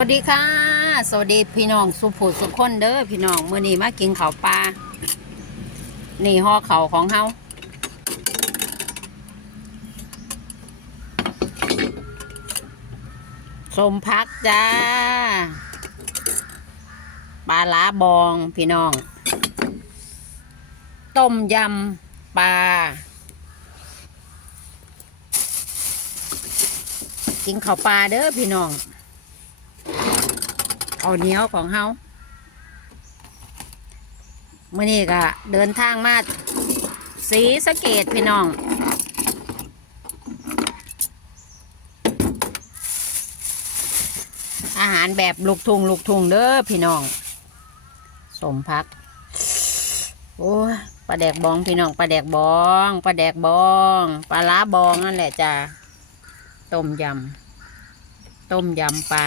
สวัสดีค่ะ สวัสดีพี่น้องสุภูสุขคนเด้อพี่น้องมื้อนี้มากินข้าวปลา นี่ห่อข้าของเฮาสมพักจ้า ปลาล้าบองพี่น้อง ต้มยำปลา กินข้าวปลาเด้อพี่น้อง เอาเหนียวของเฮาเมื่อนี้ก็เดินทางมาสีสะเกตพี่น้อง อาหารแบบลูกทุงลูกทุงเด้อพี่น้อง สมพัก โอ้ยปลาแดกบองพี่น้องปลาแดกบองปลาแดกบองปลาล้าบองนั่นแหละจ้ะต้มยำต้มยำปลา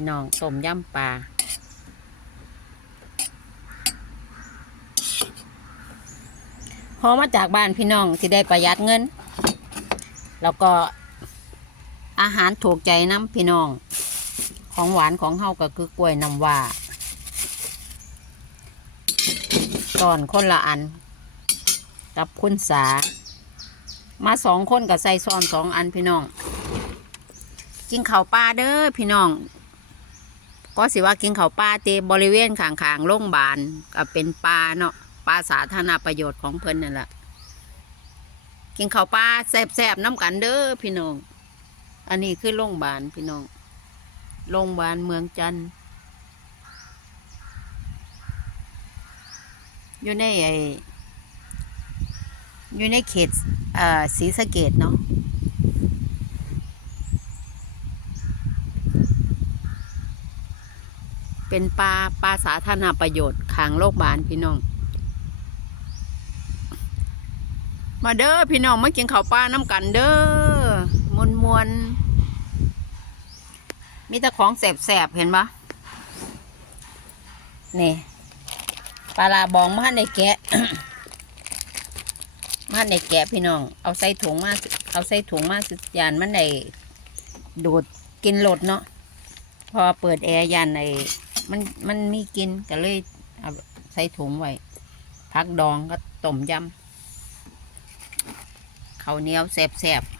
พี่น้องต้มยำปลาพอมาจากบ้านพี่น้องที่ได้ประหยัดเงิน แล้วก็อาหารถูกใจน้ำพี่น้อง ของหวานของเฮาก็คือกล้วยน้ำว้าตอนคนละอัน กับคุณสา มาสองคนกับใส่ซ้อนสองอันพี่น้องกินข้าวปลาเด้อพี่น้อง ก็สิว่ากินเขาปลาเตบริเวณข้างๆโรงบาลก็เป็นปลาเนาะปลาสาธารณประโยชน์ของเพิ่นนั่นแหละกินเขาปลาแซ่บๆน้ำกันเด้อพี่น้อง อันนี้คือโรงบาลพี่น้องโรงบาลเมืองจันทน์อยู่ในไออยู่ในเขตเอ่อศรีสะเกดเนาะ เป็นปลาปลาสาธารณประโยชน์ขางโลกบาลพี่น้อง มาเด้อพี่น้องมากินข้าวปลาน้ำกันเด้อมวนมวนมีแต่ของแสบๆเห็นปะนี่ปลาลาบองมาในแกะมาในแกะพี่น้อง เอาใส่ถุงมาเอาใส่ถุงมาสิยานมันในดูดกินหลดเนาะพอเปิดแอร์ยันใน มันมันมีกินก็เลยเอาใส่ถุงไว้พักดองก็ต้มยำข้าวเหนียวแสบๆ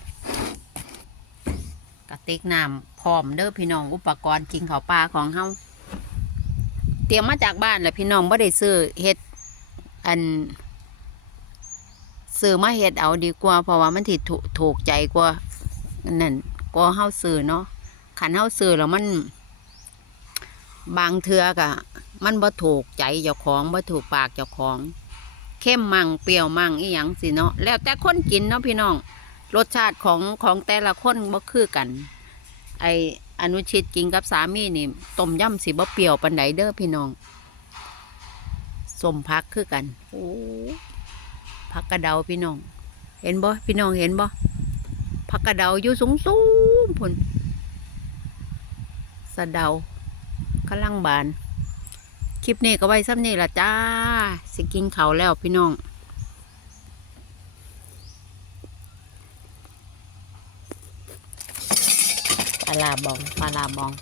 กระติกน้ำพร้อมเด้อพี่น้องอุปกรณ์กินข้าวปลาของเฮาเตรียมมาจากบ้านแหละพี่น้องไม่ได้ซื้อเฮ็ดอันซื้อมาเฮ็ดเอาดีกว่า เพราะว่ามันถิถูกถูกใจกว่านั่นกว่าเฮาซื้อเนาะขันเฮาซื้อแล้วมัน บางเทือกะมันบ่ถูกใจเจ้าของบ่ถูกปากเจ้าของ เข้มมั่งเปรี้ยวมั่งอีหยังสิเนาะแล้วแต่คนกินเนาะพี่น้อง รสชาติของของแต่ละคนบ่คือกัน ไออนุชิตกินกับสามีนี่ต้มยำสิบ่เปรี้ยวปานใดเด้อพี่น้องสมพักคือกันโอ้พักกระเดาพี่น้อง เห็นบ่พี่น้องเห็นบ่พักกระเดาอยู่สูงสูงพุ่นสะเดา กำลังบาน คลิปนี้ก็ไว้ซ้ำนี่ละจ้า สิกินเขาแล้วพี่น้องปลาลาบองปลาลาบอง